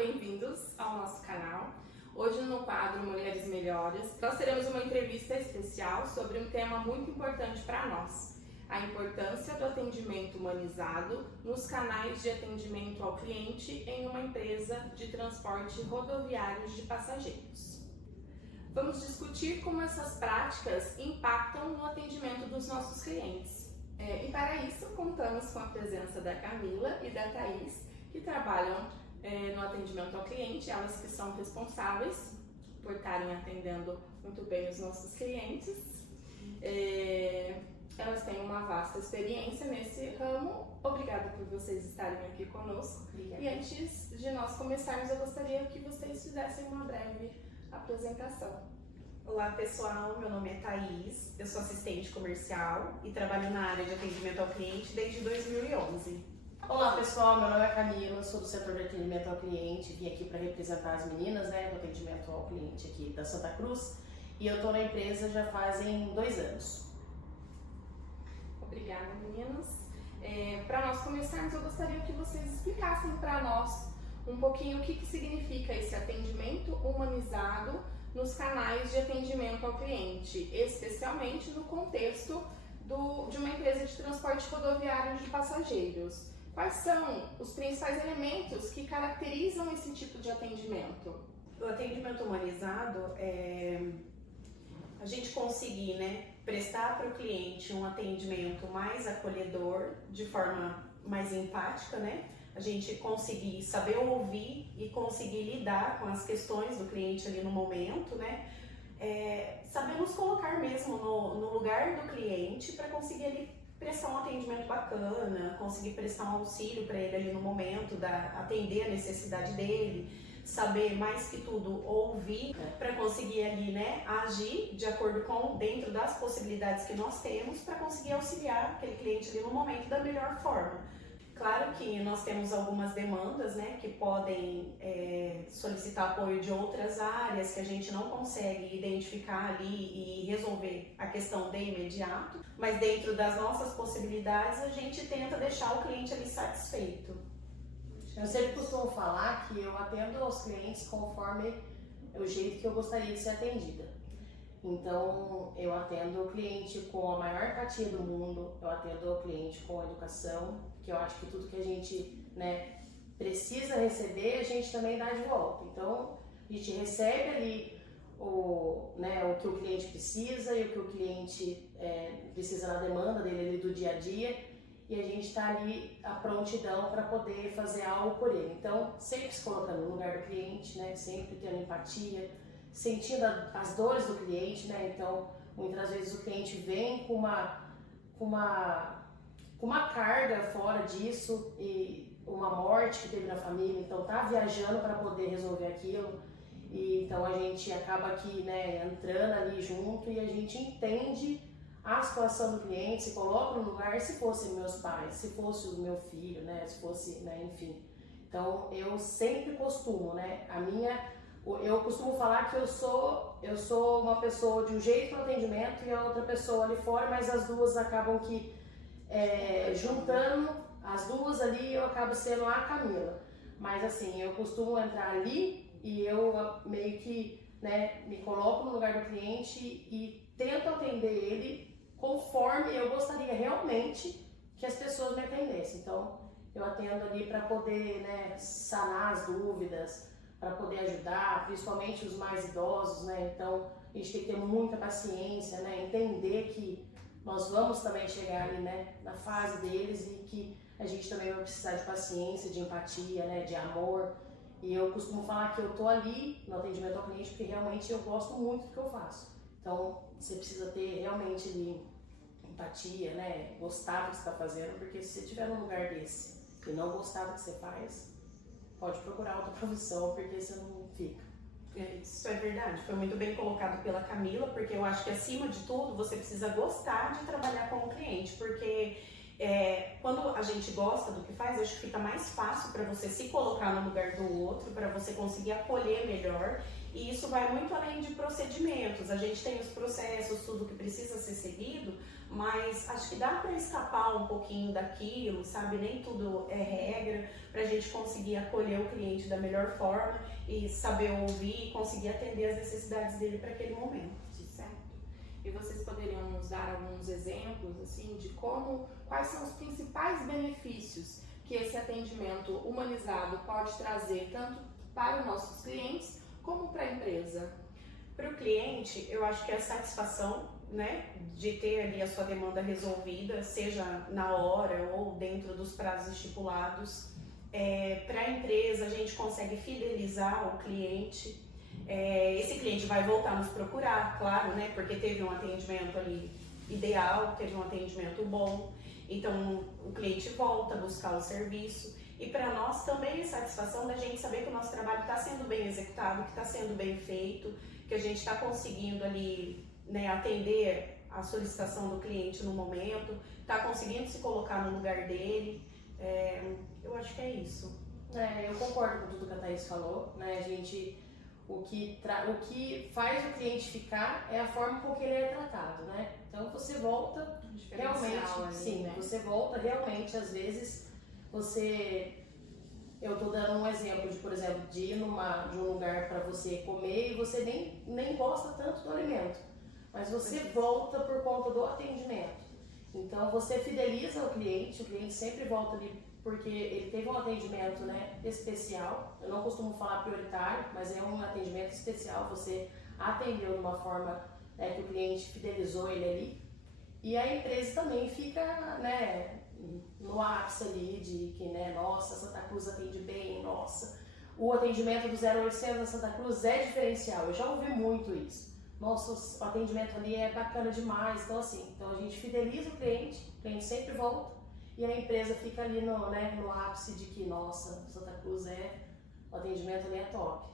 bem-vindos ao nosso canal. Hoje no quadro Mulheres Melhores, nós teremos uma entrevista especial sobre um tema muito importante para nós: a importância do atendimento humanizado nos canais de atendimento ao cliente em uma empresa de transporte rodoviário de passageiros. Vamos discutir como essas práticas impactam no atendimento dos nossos clientes. E para isso, contamos com a presença da Camila e da Thaís, que trabalham no atendimento ao cliente, elas que são responsáveis por estarem atendendo muito bem os nossos clientes. Elas têm uma vasta experiência nesse ramo. Obrigada por vocês estarem aqui conosco. Obrigada. E antes de nós começarmos, eu gostaria que vocês fizessem uma breve apresentação. Olá pessoal, meu nome é Thaís, eu sou assistente comercial e trabalho na área de atendimento ao cliente desde 2011. Olá pessoal, meu nome é Camila, sou do setor de atendimento ao cliente, vim aqui para representar as meninas do atendimento ao cliente aqui da Santa Cruz e eu estou na empresa já fazem 2 anos. Obrigada, meninas. Para nós começarmos, eu gostaria que vocês explicassem para nós um pouquinho o que significa esse atendimento humanizado nos canais de atendimento ao cliente, especialmente no contexto de uma empresa de transporte rodoviário de passageiros. Quais são os principais elementos que caracterizam esse tipo de atendimento? O atendimento humanizado é a gente conseguir, prestar para o cliente um atendimento mais acolhedor, de forma mais empática, A gente conseguir saber ouvir e conseguir lidar com as questões do cliente ali no momento, saber nos colocar mesmo no lugar do cliente para conseguir ali prestar um atendimento bacana, conseguir prestar um auxílio para ele ali no momento, atender a necessidade dele, saber mais que tudo ouvir para conseguir ali, agir de acordo com dentro das possibilidades que nós temos para conseguir auxiliar aquele cliente ali no momento da melhor forma. Claro que nós temos algumas demandas, que podem solicitar apoio de outras áreas que a gente não consegue identificar ali e resolver a questão de imediato, mas dentro das nossas possibilidades a gente tenta deixar o cliente ali satisfeito. Eu sempre costumo falar que eu atendo aos clientes conforme o jeito que eu gostaria de ser atendida. Então, eu atendo o cliente com a maior empatia do mundo, eu atendo o cliente com educação, que eu acho que tudo que a gente precisa receber, a gente também dá de volta. Então, a gente recebe ali o que o cliente precisa e o que o cliente precisa na demanda dele ali do dia a dia, e a gente está ali à prontidão para poder fazer algo por ele. Então, sempre se colocando no lugar do cliente, sempre tendo empatia, sentindo as dores do cliente, Então, muitas vezes o cliente vem com uma carga fora disso e uma morte que teve na família, então tá viajando para poder resolver aquilo. E então a gente acaba aqui, entrando ali junto e a gente entende a situação do cliente, se coloca no lugar, se fossem meus pais, se fosse o meu filho, se fosse, enfim. Então eu sempre costumo, eu costumo falar que eu sou uma pessoa de um jeito no atendimento e a outra pessoa ali fora, mas as duas acabam que juntando as duas ali eu acabo sendo a Camila. Mas assim, eu costumo entrar ali e eu meio que me coloco no lugar do cliente e tento atender ele conforme eu gostaria realmente que as pessoas me atendessem. Então eu atendo ali para poder sanar as dúvidas, para poder ajudar, principalmente os mais idosos, Então a gente tem que ter muita paciência, entender que nós vamos também chegar ali, na fase deles e que a gente também vai precisar de paciência, de empatia, de amor. E eu costumo falar que eu tô ali no atendimento ao cliente porque realmente eu gosto muito do que eu faço. Então você precisa ter realmente ali empatia, gostar do que você está fazendo, porque se você estiver num lugar desse e não gostar do que você faz, pode procurar outra profissão, porque você não fica. Isso é verdade, foi muito bem colocado pela Camila, porque eu acho que acima de tudo você precisa gostar de trabalhar com o cliente, porque quando a gente gosta do que faz, acho que fica mais fácil para você se colocar no lugar do outro, para você conseguir acolher melhor. E isso vai muito além de procedimentos. A gente tem os processos, tudo que precisa ser seguido, mas acho que dá para escapar um pouquinho daquilo, sabe? Nem tudo é regra, para a gente conseguir acolher o cliente da melhor forma e saber ouvir e conseguir atender as necessidades dele para aquele momento. Certo. E vocês poderiam nos dar alguns exemplos, assim, de quais são os principais benefícios que esse atendimento humanizado pode trazer tanto para os nossos clientes como para a empresa? Para o cliente, eu acho que é a satisfação, né, de ter ali a sua demanda resolvida, seja na hora ou dentro dos prazos estipulados. Para a empresa, a gente consegue fidelizar o cliente. Esse cliente vai voltar a nos procurar, claro, né, porque teve um atendimento ali ideal, teve um atendimento bom. Então, o cliente volta a buscar o serviço. E para nós também é satisfação da gente saber que o nosso trabalho está sendo bem executado, que está sendo bem feito, que a gente está conseguindo ali, né, atender a solicitação do cliente no momento, está conseguindo se colocar no lugar dele. Eu acho que é isso. Eu concordo com tudo que a Thaís falou, né? A gente, o que faz o cliente ficar é a forma com que ele é tratado, né? Então você volta realmente, ali, sim, né? você volta realmente, às vezes eu tô dando um exemplo de, por exemplo, de ir de um lugar para você comer e você nem gosta tanto do alimento, mas você volta por conta do atendimento. Então você fideliza o cliente sempre volta ali porque ele teve um atendimento, né, especial. Eu não costumo falar prioritário, mas é um atendimento especial. Você atendeu de uma forma, né, que o cliente fidelizou ele ali. E a empresa também fica, né, no ápice ali de que, né, nossa, Santa Cruz atende bem, nossa, o atendimento do 0800 da Santa Cruz é diferencial. Eu já ouvi muito isso. Nossa, o atendimento ali é bacana demais. Então, assim, a gente fideliza o cliente sempre volta. E a empresa fica ali no ápice de que, nossa, Santa Cruz o atendimento ali é top.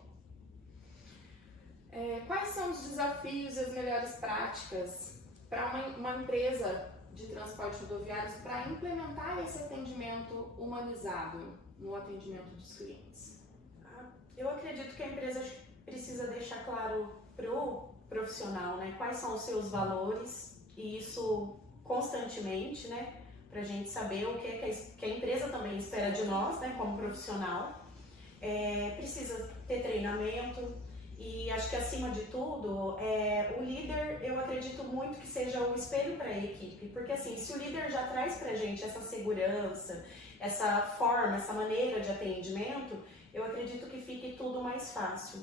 Quais são os desafios e as melhores práticas para uma empresa de transporte rodoviários para implementar esse atendimento humanizado no atendimento dos clientes? Eu acredito que a empresa precisa deixar claro para o profissional, né, quais são os seus valores, e isso constantemente, né, para a gente saber o que é que a empresa também espera de nós, né, como profissional. Precisa ter treinamento e acho que acima de tudo, o líder, eu acredito muito que seja o espelho para a equipe, porque assim, se o líder já traz para a gente essa segurança, essa forma, essa maneira de atendimento, eu acredito que fique tudo mais fácil.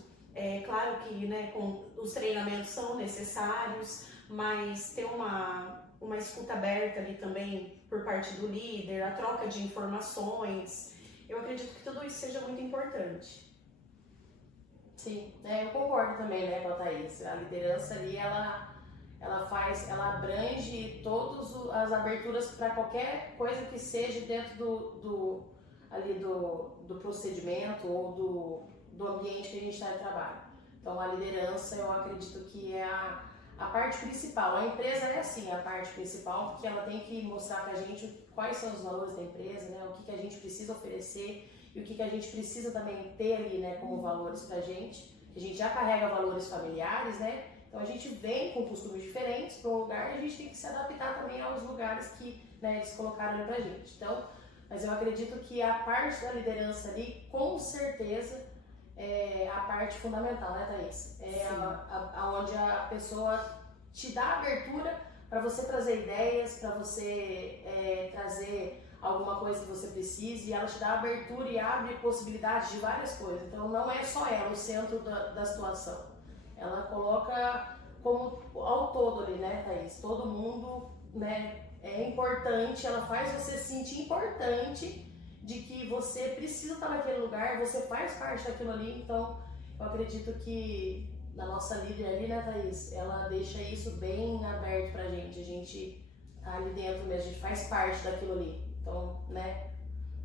Claro que, né, os treinamentos são necessários, mas ter uma escuta aberta ali também por parte do líder, a troca de informações, eu acredito que tudo isso seja muito importante. Sim, eu concordo também, né, com a Thaís. A liderança ali, ela abrange todas as aberturas para qualquer coisa que seja dentro do procedimento ou do ambiente que a gente está de trabalho. Então, a liderança, eu acredito que é a parte principal. A empresa é assim, a parte principal, porque ela tem que mostrar pra gente quais são os valores da empresa, né, o que a gente precisa oferecer e o que a gente precisa também ter ali, né, como valores pra gente. A gente já carrega valores familiares, né, então a gente vem com costumes diferentes para um lugar e a gente tem que se adaptar também aos lugares que, né, eles colocaram ali pra gente. Então, mas eu acredito que a parte da liderança ali, com certeza, é a parte fundamental, né, Thaís? Onde a pessoa te dá abertura para você trazer ideias, para você trazer alguma coisa que você precise, e ela te dá abertura e abre possibilidades de várias coisas. Então não é só ela o centro da situação. Ela coloca como ao todo ali, né, Thaís? Todo mundo, né, é importante, ela faz você se sentir importante, de que você precisa estar naquele lugar, você faz parte daquilo ali. Então eu acredito que a nossa líder ali, né, Thaís, ela deixa isso bem aberto pra gente. A gente tá ali dentro mesmo, a gente faz parte daquilo ali. Então, né?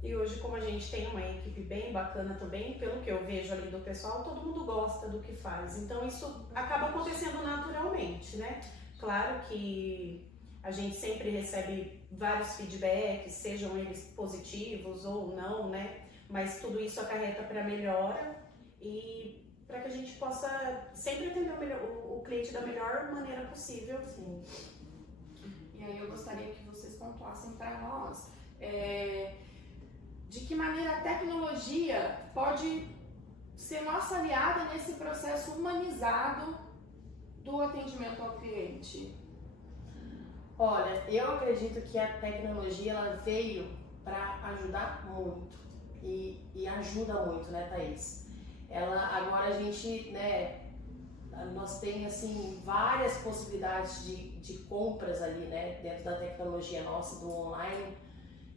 E hoje, como a gente tem uma equipe bem bacana também, pelo que eu vejo ali do pessoal, todo mundo gosta do que faz. Então isso acaba acontecendo naturalmente, né? Claro que a gente sempre recebe vários feedbacks, sejam eles positivos ou não, né? Mas tudo isso acarreta para melhora. e para que a gente possa sempre atender o cliente da melhor maneira possível. Sim. E aí eu gostaria que vocês pontuassem para nós de que maneira a tecnologia pode ser nossa aliada nesse processo humanizado do atendimento ao cliente. Olha, eu acredito que a tecnologia ela veio para ajudar muito e ajuda muito, né, Thaís? Agora a gente, né, nós tem assim várias possibilidades de compras ali, né, dentro da tecnologia nossa do online,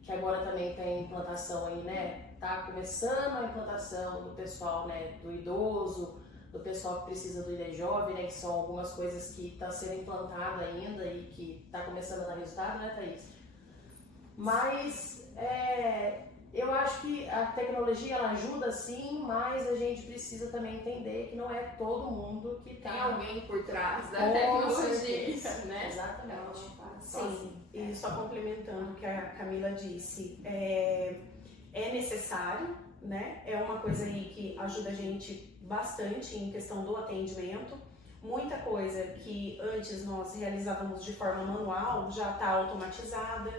que agora também tem implantação aí, né? Tá começando a implantação do pessoal, né, do idoso, do pessoal que precisa do ID Jovem, né, que são algumas coisas que estão sendo implantadas ainda e que está começando a dar resultado, né, Thaís? Mas eu acho que a tecnologia ela ajuda sim, mas a gente precisa também entender que não é todo mundo que Tem alguém por trás da tecnologia, né? Exatamente. Sim, e só complementando o que a Camila disse, é necessário, né? É uma coisa aí que ajuda a gente bastante em questão do atendimento. Muita coisa que antes nós realizávamos de forma manual já está automatizada.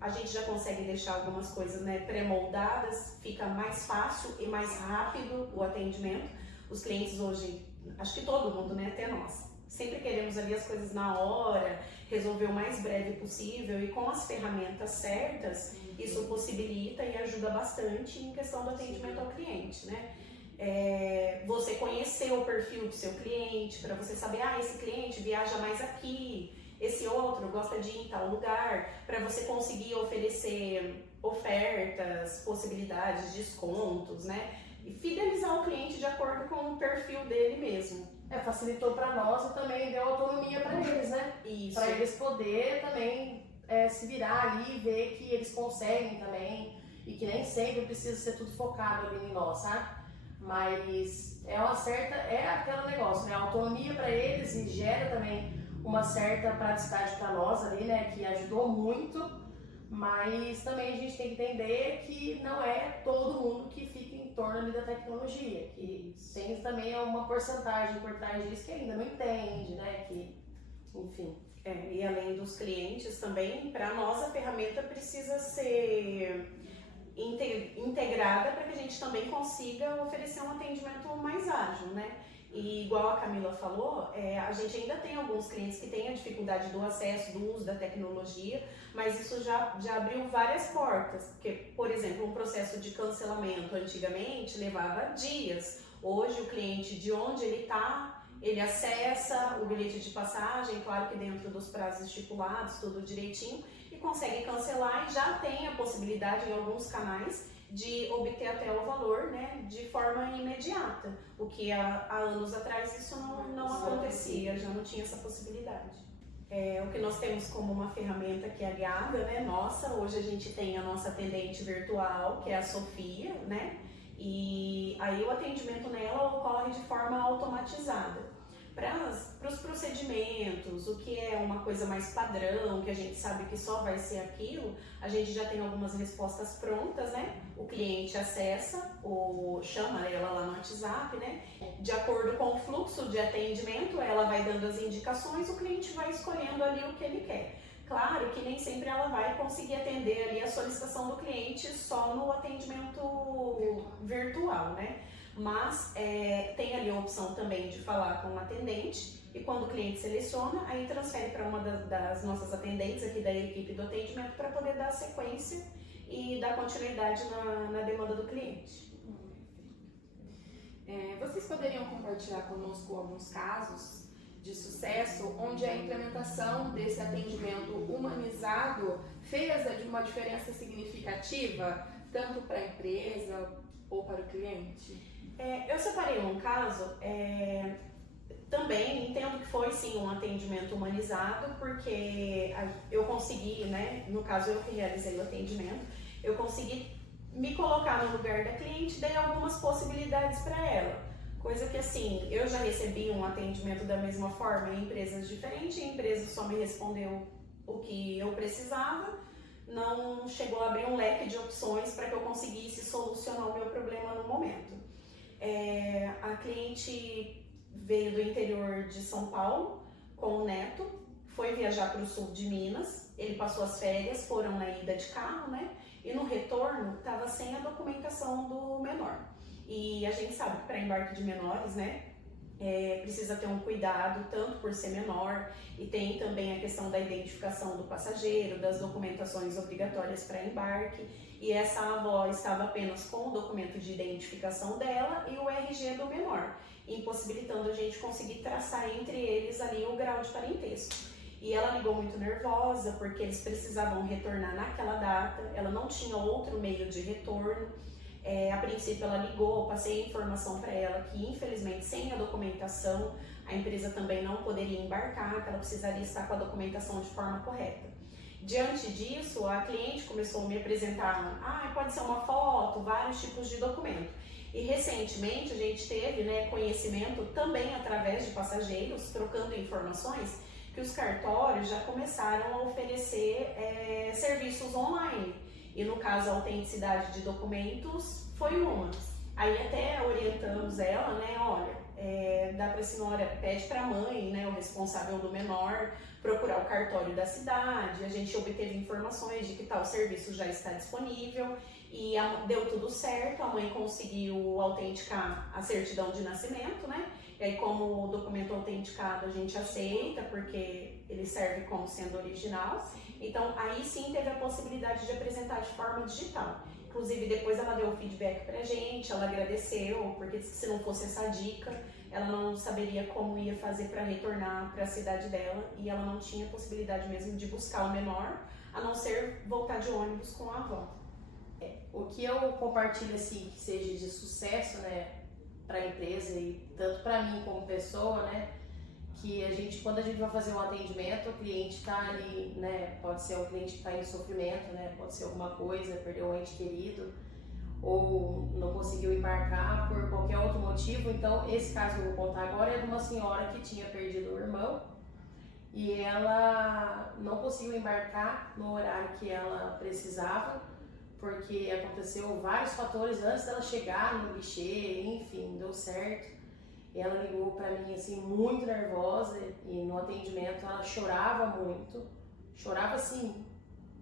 A gente já consegue deixar algumas coisas, né, pré-moldadas, fica mais fácil e mais rápido o atendimento. Os clientes hoje, acho que todo mundo, né, até nós, sempre queremos ali as coisas na hora, resolver o mais breve possível, e com as ferramentas certas, isso possibilita e ajuda bastante em questão do atendimento ao cliente, né? Você conhecer o perfil do seu cliente, para você saber, esse cliente viaja mais aqui, esse outro gosta de ir em tal lugar, para você conseguir oferecer ofertas, possibilidades, descontos, né? E fidelizar o cliente de acordo com o perfil dele mesmo. Facilitou para nós e também deu autonomia para eles, né? Isso. Para eles poder também se virar ali e ver que eles conseguem também e que nem sempre precisa ser tudo focado ali em nós, sabe? Mas é aquele negócio, né? Autonomia para eles e gera também uma certa praticidade para nós ali, né? Que ajudou muito, mas também a gente tem que entender que não é todo mundo que fica em torno ali da tecnologia, que tem também uma porcentagem por trás disso que ainda não entende, né? Que, enfim. E além dos clientes também, para nós a ferramenta precisa ser integrada para que a gente também consiga oferecer um atendimento mais ágil, né? E igual a Camila falou, a gente ainda tem alguns clientes que têm a dificuldade do acesso, do uso da tecnologia, mas isso já abriu várias portas, porque, por exemplo, um processo de cancelamento antigamente levava dias. Hoje o cliente, de onde ele está, ele acessa o bilhete de passagem, claro que dentro dos prazos estipulados, tudo direitinho, e consegue cancelar, e já tem a possibilidade em alguns canais de obter até o valor, né, de forma imediata, o que há anos atrás isso não acontecia, já não tinha essa possibilidade. O que nós temos como uma ferramenta que é aliada, né, nossa, hoje a gente tem a nossa atendente virtual, que é a Sofia, né, e aí o atendimento nela ocorre de forma automatizada. Para os procedimentos, o que é uma coisa mais padrão, que a gente sabe que só vai ser aquilo, a gente já tem algumas respostas prontas, né? O cliente acessa, ou chama ela lá no WhatsApp, né? De acordo com o fluxo de atendimento, ela vai dando as indicações, o cliente vai escolhendo ali o que ele quer. Claro que nem sempre ela vai conseguir atender ali a solicitação do cliente só no atendimento virtual, né? Mas tem ali a opção também de falar com o atendente, e quando o cliente seleciona, aí transfere para uma das nossas atendentes aqui da equipe do atendimento para poder dar sequência e dar continuidade na demanda do cliente. Vocês poderiam compartilhar conosco alguns casos de sucesso onde a implementação desse atendimento humanizado fez uma diferença significativa, tanto para a empresa ou para o cliente? Eu separei um caso, também entendo que foi sim um atendimento humanizado, porque eu consegui, né, no caso eu que realizei o atendimento, eu consegui me colocar no lugar da cliente, dei algumas possibilidades para ela, coisa que assim, eu já recebi um atendimento da mesma forma em empresas diferentes, a empresa só me respondeu o que eu precisava, não chegou a abrir um leque de opções para que eu conseguisse solucionar o meu problema no momento. A cliente veio do interior de São Paulo com o neto, foi viajar para o sul de Minas, ele passou as férias, foram na ida de carro, né? E no retorno estava sem a documentação do menor. E a gente sabe que para embarque de menores, né, precisa ter um cuidado tanto por ser menor, e tem também a questão da identificação do passageiro, das documentações obrigatórias para embarque. E essa avó estava apenas com o documento de identificação dela e o RG do menor, impossibilitando a gente conseguir traçar entre eles ali o grau de parentesco. E ela ligou muito nervosa porque eles precisavam retornar naquela data, ela não tinha outro meio de retorno. A princípio ela ligou, eu passei a informação para ela que infelizmente sem a documentação a empresa também não poderia embarcar, que ela precisaria estar com a documentação de forma correta. Diante disso, a cliente começou a me apresentar, pode ser uma foto, vários tipos de documento. E recentemente a gente teve, né, conhecimento também através de passageiros, trocando informações, que os cartórios já começaram a oferecer serviços online. E no caso a autenticidade de documentos foi uma. Aí até orientamos ela, né, olha, dá para a senhora, pede para a mãe, né, o responsável do menor, procurar o cartório da cidade. A gente obteve informações de que tal serviço já está disponível e deu tudo certo, a mãe conseguiu autenticar a certidão de nascimento, né? E aí, como o documento autenticado a gente aceita, porque ele serve como sendo original, então aí sim teve a possibilidade de apresentar de forma digital. Inclusive depois ela deu o feedback pra gente, ela agradeceu, porque se não fosse essa dica, ela não saberia como ia fazer para retornar para a cidade dela, e ela não tinha possibilidade mesmo de buscar o menor, a não ser voltar de ônibus com a avó. O que eu compartilho assim, que seja de sucesso, né, para a empresa e tanto para mim como pessoa, né, que quando a gente vai fazer um atendimento, o cliente está ali, né, pode ser um cliente que está em sofrimento, né, pode ser alguma coisa, perdeu um ente querido ou não conseguiu embarcar por qualquer outro motivo. Então esse caso que eu vou contar agora é de uma senhora que tinha perdido o irmão e ela não conseguiu embarcar no horário que ela precisava, porque aconteceu vários fatores antes dela chegar no guichê, enfim, deu certo. E ela ligou pra mim assim, muito nervosa, e no atendimento ela chorava muito, chorava assim,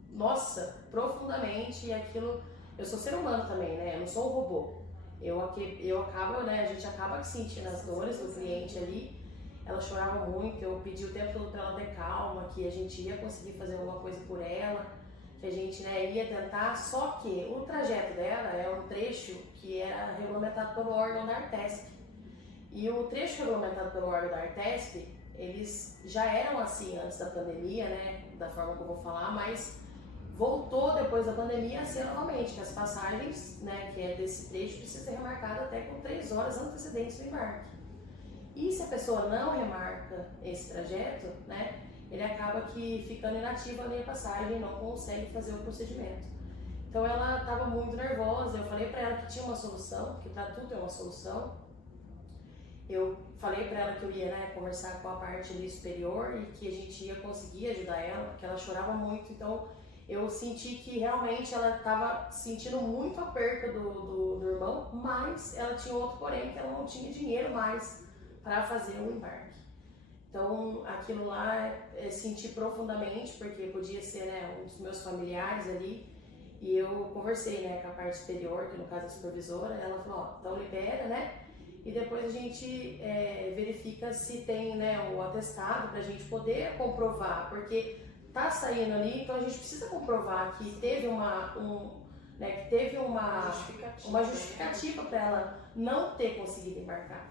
nossa, profundamente, e aquilo, eu sou ser humano também, né, eu não sou um robô. Eu acabo, né, a gente acaba sentindo as dores do cliente ali. Ela chorava muito, eu pedi o tempo todo pra ela ter calma, que a gente ia conseguir fazer alguma coisa por ela, que a gente, né, ia tentar, só que o trajeto dela é um trecho que era regulamentado pelo órgão da Artesp. E o trecho regulamentado pelo órgão da Artesp, eles já eram assim antes da pandemia, né, da forma que eu vou falar, mas voltou depois da pandemia a ser novamente, que as passagens, né, que é desse trecho, precisa ser remarcada até com 3 horas antecedentes do embarque. E se a pessoa não remarca esse trajeto, né, ele acaba que ficando inativo ali a passagem e não consegue fazer o procedimento. Então ela estava muito nervosa, eu falei para ela que tinha uma solução, que para tudo é uma solução. Eu falei para ela que eu ia, né, conversar com a parte ali superior e que a gente ia conseguir ajudar ela, porque ela chorava muito. Então eu senti que realmente ela estava sentindo muito a perca do irmão, mas ela tinha outro porém, que ela não tinha dinheiro mais para fazer o embarque. Então, aquilo lá eu senti profundamente, porque podia ser, né, um dos meus familiares ali, e eu conversei, né, com a parte superior, que no caso é a supervisora, ela falou, ó, então libera, né, e depois a gente verifica se tem, né, o atestado pra gente poder comprovar, porque tá saindo ali, então a gente precisa comprovar que teve uma justificativa para ela não ter conseguido embarcar.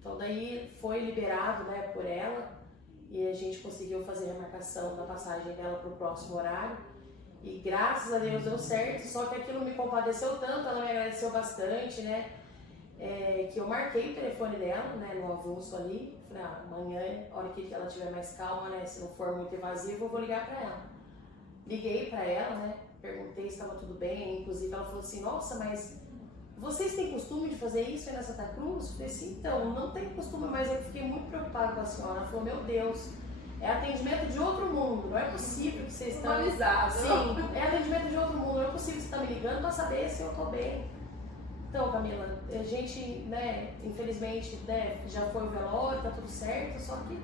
Então daí foi liberado, né, por ela, e a gente conseguiu fazer a marcação da passagem dela para o próximo horário, e graças a Deus deu certo, só que aquilo me compadeceu tanto, ela me agradeceu bastante, né, que eu marquei o telefone dela, né, no avulso ali, falei, amanhã, a hora que ela estiver mais calma, né, se não for muito evasivo, eu vou ligar para ela. Liguei para ela, né, perguntei se estava tudo bem, inclusive ela falou assim, nossa, mas vocês têm costume de fazer isso aí na Santa Cruz? Eu falei assim, então, não tenho costume, mas eu fiquei muito preocupada com a senhora. Ela falou, meu Deus, é atendimento de outro mundo, não é possível que vocês estão... Humanizado. Sim, é atendimento de outro mundo, não é possível que você está me ligando para saber se eu estou bem. Então, Camila, a gente, né, infelizmente, né, já foi o velório, tá tudo certo, só que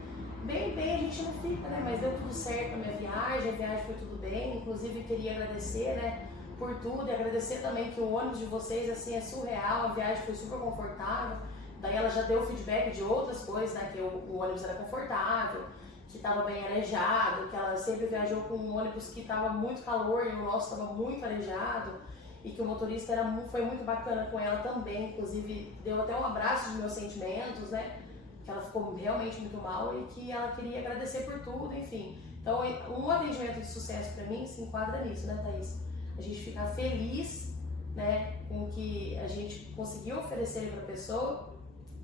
bem a gente não fica, né, mas deu tudo certo a minha viagem, a viagem foi tudo bem, inclusive queria agradecer, né, por tudo e agradecer também que o ônibus de vocês, assim, é surreal, a viagem foi super confortável, daí ela já deu feedback de outras coisas, né, que o ônibus era confortável, que estava bem arejado, que ela sempre viajou com um ônibus que estava muito calor e o nosso estava muito arejado, e que o motorista foi muito bacana com ela também, inclusive deu até um abraço dos meus sentimentos, né? Que ela ficou realmente muito mal e que ela queria agradecer por tudo, enfim. Então, um atendimento de sucesso para mim se enquadra nisso, né, Thaís? A gente ficar feliz, né, com o que a gente conseguiu oferecer para a pessoa.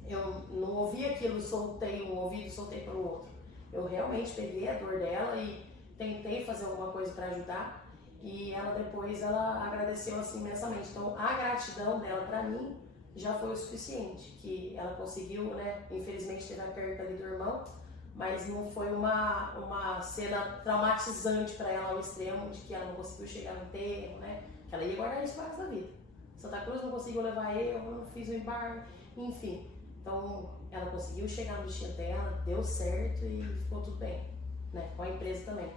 Eu não ouvi aquilo, soltei um ouvido, soltei para o outro. Eu realmente peguei a dor dela e tentei fazer alguma coisa para ajudar. E ela depois agradeceu assim imensamente. Então a gratidão dela para mim já foi o suficiente, que ela conseguiu, né? Infelizmente teve a perda ali do irmão, mas não foi uma cena traumatizante para ela ao extremo de que ela não conseguiu chegar no enterro, né? Que ela ia guardar isso para o resto da vida. Santa Cruz não conseguiu levar eu não fiz o embarque, enfim. Então ela conseguiu chegar no destino dela, deu certo e ficou tudo bem, né? Com a empresa também.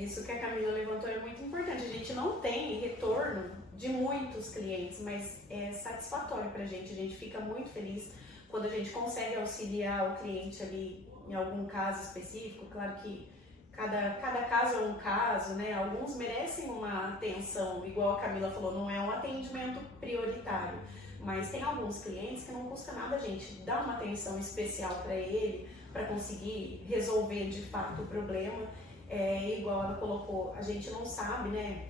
Isso que a Camila levantou é muito importante. A gente não tem retorno de muitos clientes, mas é satisfatório pra gente. A gente fica muito feliz quando a gente consegue auxiliar o cliente ali em algum caso específico. Claro que cada caso é um caso, né? Alguns merecem uma atenção, igual a Camila falou, não é um atendimento prioritário. Mas tem alguns clientes que não custa nada a gente dar uma atenção especial para ele, para conseguir resolver de fato o problema. Igual ela colocou, a gente não sabe, né,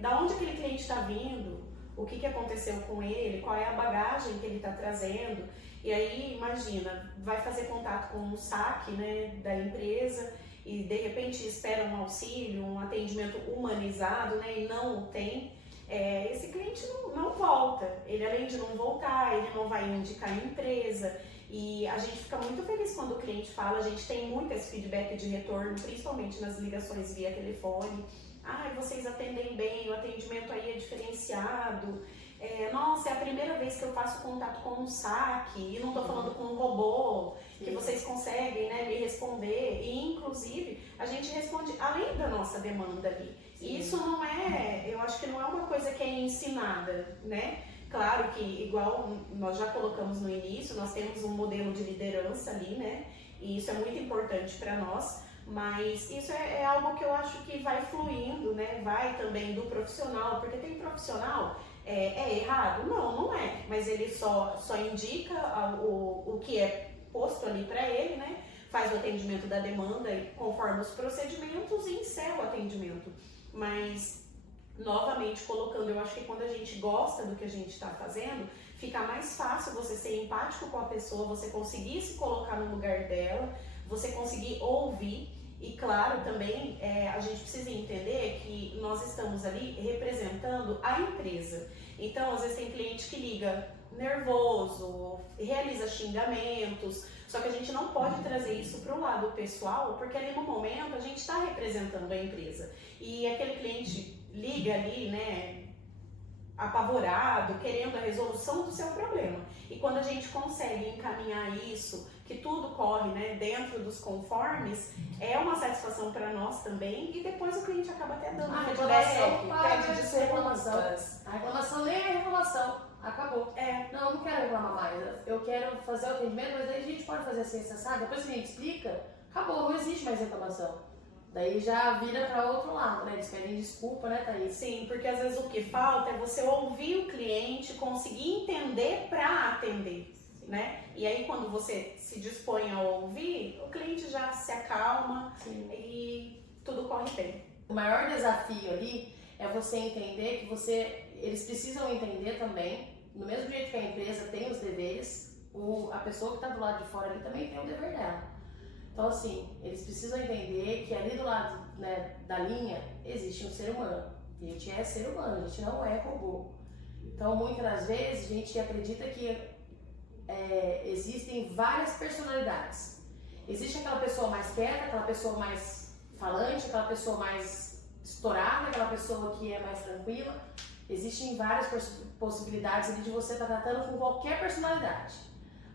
da onde aquele cliente está vindo, o que aconteceu com ele, qual é a bagagem que ele está trazendo. E aí, imagina, vai fazer contato com o saque, né, da empresa e de repente espera um auxílio, um atendimento humanizado, né, e não o tem. Esse cliente não volta, ele além de não voltar, ele não vai indicar a empresa. E a gente fica muito feliz quando o cliente fala, a gente tem muito esse feedback de retorno, principalmente nas ligações via telefone. Vocês atendem bem, o atendimento aí é diferenciado. Nossa, é a primeira vez que eu faço contato com um saque, e não estou falando com um robô, que vocês conseguem, né, me responder. E, inclusive, a gente responde além da nossa demanda ali. E isso não eu acho que não é uma coisa que é ensinada, né? Claro que, igual nós já colocamos no início, nós temos um modelo de liderança ali, né? E isso é muito importante para nós, mas isso é algo que eu acho que vai fluindo, né? Vai também do profissional, porque tem profissional, é errado? Não é, mas ele só indica o que é posto ali para ele, né? Faz o atendimento da demanda conforme os procedimentos e encerra o atendimento. Mas novamente colocando, eu acho que quando a gente gosta do que a gente está fazendo, fica mais fácil você ser empático com a pessoa, você conseguir se colocar no lugar dela, você conseguir ouvir. E claro, também a gente precisa entender que nós estamos ali representando a empresa. Então, às vezes tem cliente que liga nervoso, realiza xingamentos, só que a gente não pode trazer isso para o lado pessoal, porque ali no momento a gente está representando a empresa. E aquele cliente liga ali, né, apavorado, querendo a resolução do seu problema. E quando a gente consegue encaminhar isso, que tudo corre, né, dentro dos conformes, é uma satisfação para nós também. E depois o cliente acaba até dando feedback, pede desculpas. A reclamação nem é reclamação, acabou. Não quero reclamar mais. Eu quero fazer o atendimento, mas aí a gente pode fazer assim, sabe? Depois que a gente explica, acabou, não existe mais reclamação. Daí já vira para outro lado, né? Eles pedem desculpa, né, Thaís? Sim, porque às vezes o que falta é você ouvir o cliente, conseguir entender para atender, né? E aí quando você se dispõe a ouvir, o cliente já se acalma. Sim. E tudo corre bem. O maior desafio ali é você entender que eles precisam entender também, do mesmo jeito que a empresa tem os deveres, a pessoa que está do lado de fora ali também tem o dever dela. Então, assim, eles precisam entender que ali do lado, né, da linha existe um ser humano. A gente é ser humano, a gente não é robô. Então, muitas das vezes, a gente acredita que existem várias personalidades. Existe aquela pessoa mais quieta, aquela pessoa mais falante, aquela pessoa mais estourada, aquela pessoa que é mais tranquila. existem várias possibilidades ali de você estar tratando com qualquer personalidade.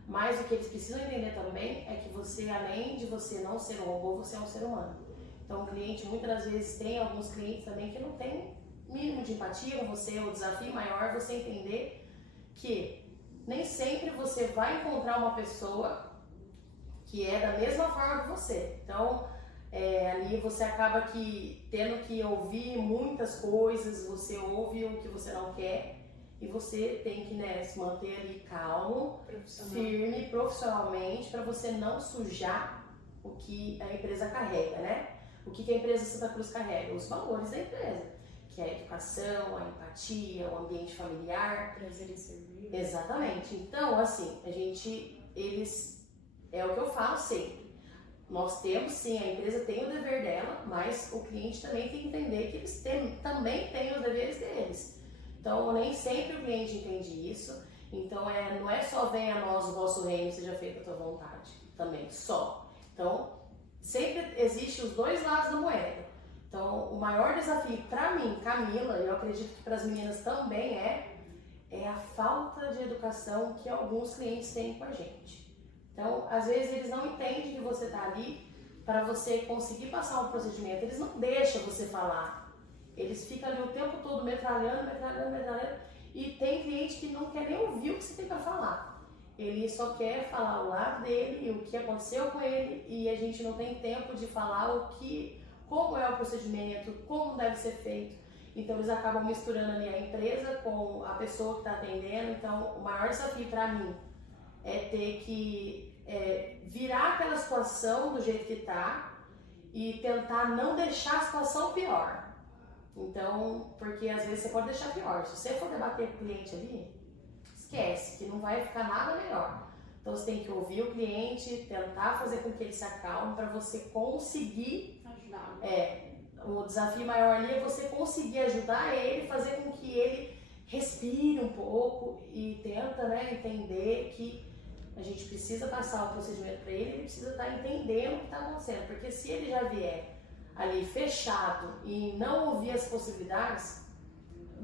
Mas o que eles precisam entender também é que você, além de você não ser um robô, você é um ser humano. Então o cliente, muitas das vezes, tem alguns clientes também que não tem mínimo de empatia com você. O desafio maior é você entender que nem sempre você vai encontrar uma pessoa que é da mesma forma que você. Então, ali você acaba que tendo que ouvir muitas coisas, você ouve o que você não quer e você tem que, né, se manter ali calmo, firme, profissionalmente, para você não sujar o que a empresa carrega, né? O que a empresa Santa Cruz carrega? Os valores da empresa, que é a educação, a empatia, o ambiente familiar. Prazer em servir. Exatamente. Então, assim, é o que eu falo sempre. Nós temos, sim, a empresa tem o dever dela, mas o cliente também tem que entender que eles também têm os deveres deles. Então, nem sempre o cliente entende isso. Então, não é só venha a nós o vosso reino, seja feita a tua vontade. Também, só. Então, sempre existe os dois lados da moeda. Então, o maior desafio para mim, Camila, e eu acredito que para as meninas também é a falta de educação que alguns clientes têm com a gente. Então, às vezes eles não entendem que você está ali para você conseguir passar um procedimento. Eles não deixam você falar. Eles ficam ali o tempo todo metralhando. E tem cliente que não quer nem ouvir o que você tem para falar. Ele só quer falar o lado dele e o que aconteceu com ele. E a gente não tem tempo de falar como é o procedimento, como deve ser feito. Então eles acabam misturando ali a empresa com a pessoa que está atendendo. Então o maior desafio para mim é ter que virar aquela situação do jeito que está e tentar não deixar a situação pior. Então, porque às vezes você pode deixar pior. Se você for debater com o cliente ali, esquece, que não vai ficar nada melhor. Então você tem que ouvir o cliente, tentar fazer com que ele se acalme para você conseguir ajudar. O desafio maior ali é você conseguir ajudar ele, fazer com que ele respire um pouco e tenta, né, entender que a gente precisa passar o procedimento para ele precisa estar entendendo o que está acontecendo. Porque se ele já vier ali fechado e não ouvir as possibilidades,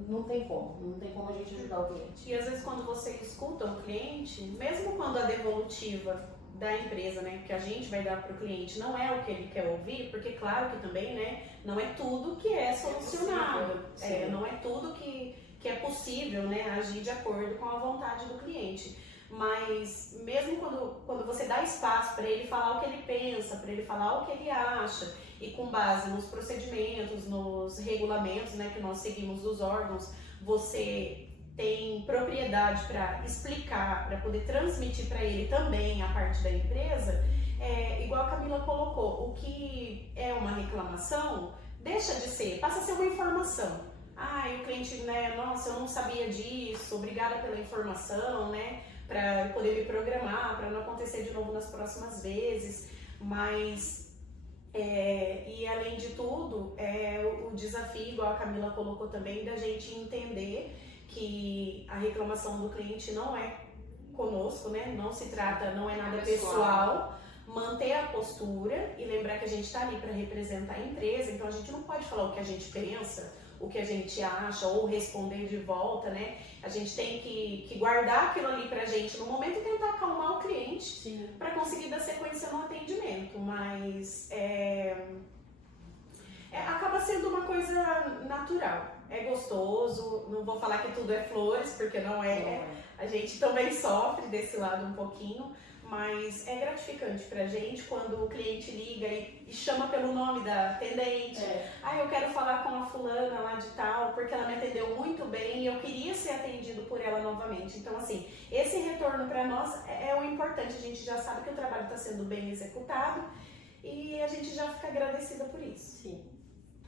não tem como a gente ajudar o cliente. E às vezes quando você escuta o cliente, mesmo quando a devolutiva da empresa, né, que a gente vai dar para o cliente não é o que ele quer ouvir, porque claro que também, né, não é tudo que é solucionável, não é tudo que é possível, né, agir de acordo com a vontade do cliente. Mas mesmo quando você dá espaço para ele falar o que ele pensa, para ele falar o que ele acha, e com base nos procedimentos, nos regulamentos, né, que nós seguimos dos órgãos, você tem propriedade para explicar, para poder transmitir para ele também a parte da empresa, igual a Camila colocou, o que é uma reclamação deixa de ser, passa a ser uma informação. E o cliente, né, nossa, eu não sabia disso, obrigada pela informação, né, para poder me programar, para não acontecer de novo nas próximas vezes, mas e além de tudo, o desafio, igual a Camila colocou também, da gente entender que a reclamação do cliente não é conosco, né? Não é nada pessoal, manter a postura e lembrar que a gente está ali para representar a empresa, então a gente não pode falar o que a gente pensa, o que a gente acha ou responder de volta, né? A gente tem que guardar aquilo ali pra gente no momento e tentar acalmar o cliente para conseguir dar sequência no atendimento, mas acaba sendo uma coisa natural, é gostoso, não vou falar que tudo é flores, porque não é, a gente também sofre desse lado um pouquinho, mas é gratificante pra gente quando o cliente liga e chama pelo nome da atendente. Eu quero falar com a fulana lá de tal, porque ela me atendeu muito bem e eu queria ser atendido por ela novamente. Então, assim, esse retorno pra nós é o importante. A gente já sabe que o trabalho está sendo bem executado e a gente já fica agradecida por isso. Sim.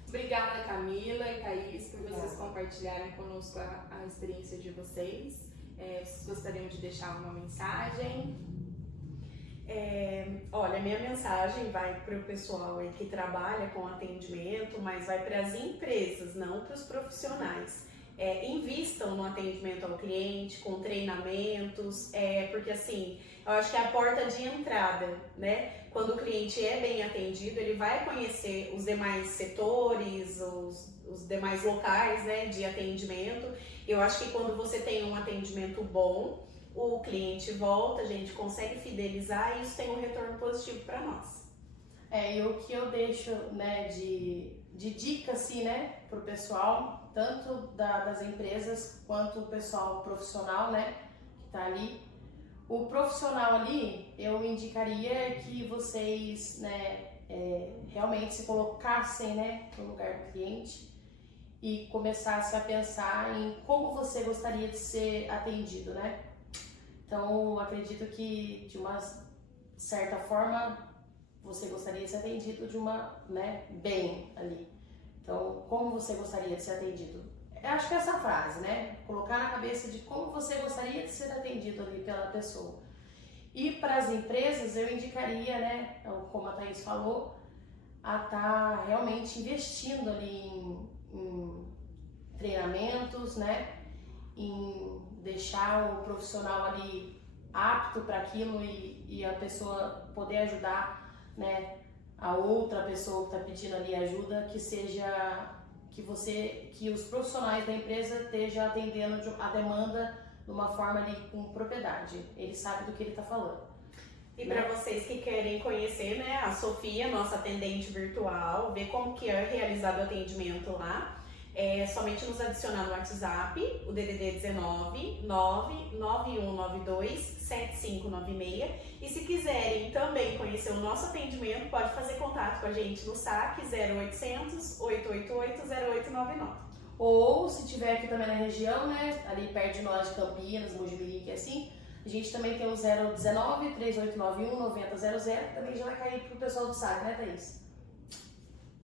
Obrigada, Camila e Thaís, por vocês compartilharem conosco a experiência de vocês. Vocês gostariam de deixar uma mensagem? Olha, minha mensagem vai para o pessoal que trabalha com atendimento, mas vai para as empresas, não para os profissionais. invistam no atendimento ao cliente, com treinamentos, porque assim, eu acho que é a porta de entrada, né? Quando o cliente é bem atendido, ele vai conhecer os demais setores, os demais locais, né, de atendimento. Eu acho que quando você tem um atendimento bom, o cliente volta, a gente consegue fidelizar e isso tem um retorno positivo para nós. E o que eu deixo, né, de dica, assim, né, pro pessoal, tanto das empresas quanto o pessoal profissional, né, que tá ali. O profissional ali, eu indicaria que vocês, né, realmente se colocassem, né, no lugar do cliente e começassem a pensar em como você gostaria de ser atendido, né? Então, acredito que de uma certa forma você gostaria de ser atendido de uma, né, bem ali. Então, como você gostaria de ser atendido? Eu acho que é essa frase, né? Colocar na cabeça de como você gostaria de ser atendido ali pela pessoa. E para as empresas, eu indicaria, né, como a Thaís falou, a estar realmente investindo ali em treinamentos, né? Em deixar o profissional ali apto para aquilo e a pessoa poder ajudar, né, a outra pessoa que está pedindo ali ajuda, que seja que os profissionais da empresa estejam atendendo a demanda de uma forma ali com propriedade. Ele sabe do que ele está falando. E para vocês que querem conhecer, né, a Sofia, nossa atendente virtual, ver como que é realizado o atendimento lá, é somente nos adicionar no WhatsApp, o DDD 19 99192 7596. E se quiserem também conhecer o nosso atendimento, pode fazer contato com a gente no SAC 0800 888 0899. Ou se tiver aqui também na região, né, ali perto de nós de Campinas, Mojimirim, que é assim, a gente também tem o 019 3891 9000, também já vai cair pro pessoal do SAC, né, Thaís?